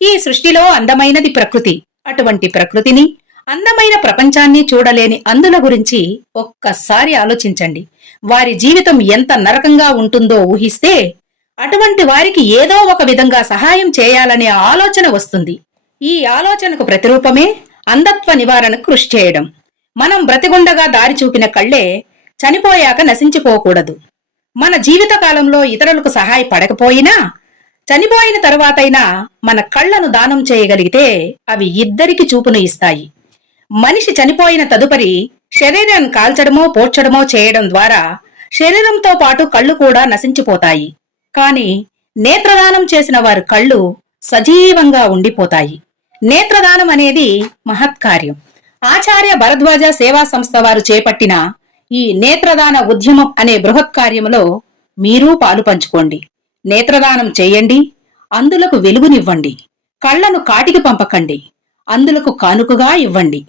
ఈ సృష్టిలో అందమైనది ప్రకృతి. అటువంటి ప్రకృతిని, అందమైన ప్రపంచాన్ని చూడలేని అందుల గురించి ఒక్కసారి ఆలోచించండి. వారి జీవితం ఎంత నరకంగా ఉంటుందో ఊహిస్తే అటువంటి వారికి ఏదో ఒక విధంగా సహాయం చేయాలనే ఆలోచన వస్తుంది. ఈ ఆలోచనకు ప్రతిరూపమే అంధత్వ నివారణకు కృషి చేయడం. మనం బ్రతిగుండగా దారి చూపిన కళ్ళే చనిపోయాక నశించిపోకూడదు. మన జీవిత కాలంలో ఇతరులకు సహాయపడకపోయినా చనిపోయిన తరువాతైనా మన కళ్లను దానం చేయగలిగితే అవి ఇద్దరికి చూపును ఇస్తాయి. మనిషి చనిపోయిన తదుపరి శరీరాన్ని కాల్చడమో పోడ్చడమో చేయడం ద్వారా శరీరంతో పాటు కళ్ళు కూడా నశించిపోతాయి. కాని నేత్రదానం చేసిన వారి కళ్ళు సజీవంగా ఉండిపోతాయి. నేత్రదానం అనేది మహత్కార్యం. ఆచార్య భరద్వాజ సేవా సంస్థ వారు చేపట్టిన ఈ నేత్రదాన ఉద్యమం అనే బృహత్ కార్యములో మీరూ పాలు పంచుకోండి. నేత్రదానం చేయండి, అందులకు వెలుగునివ్వండి. కళ్లను కాటికి పంపకండి, అందులకు కానుకగా ఇవ్వండి.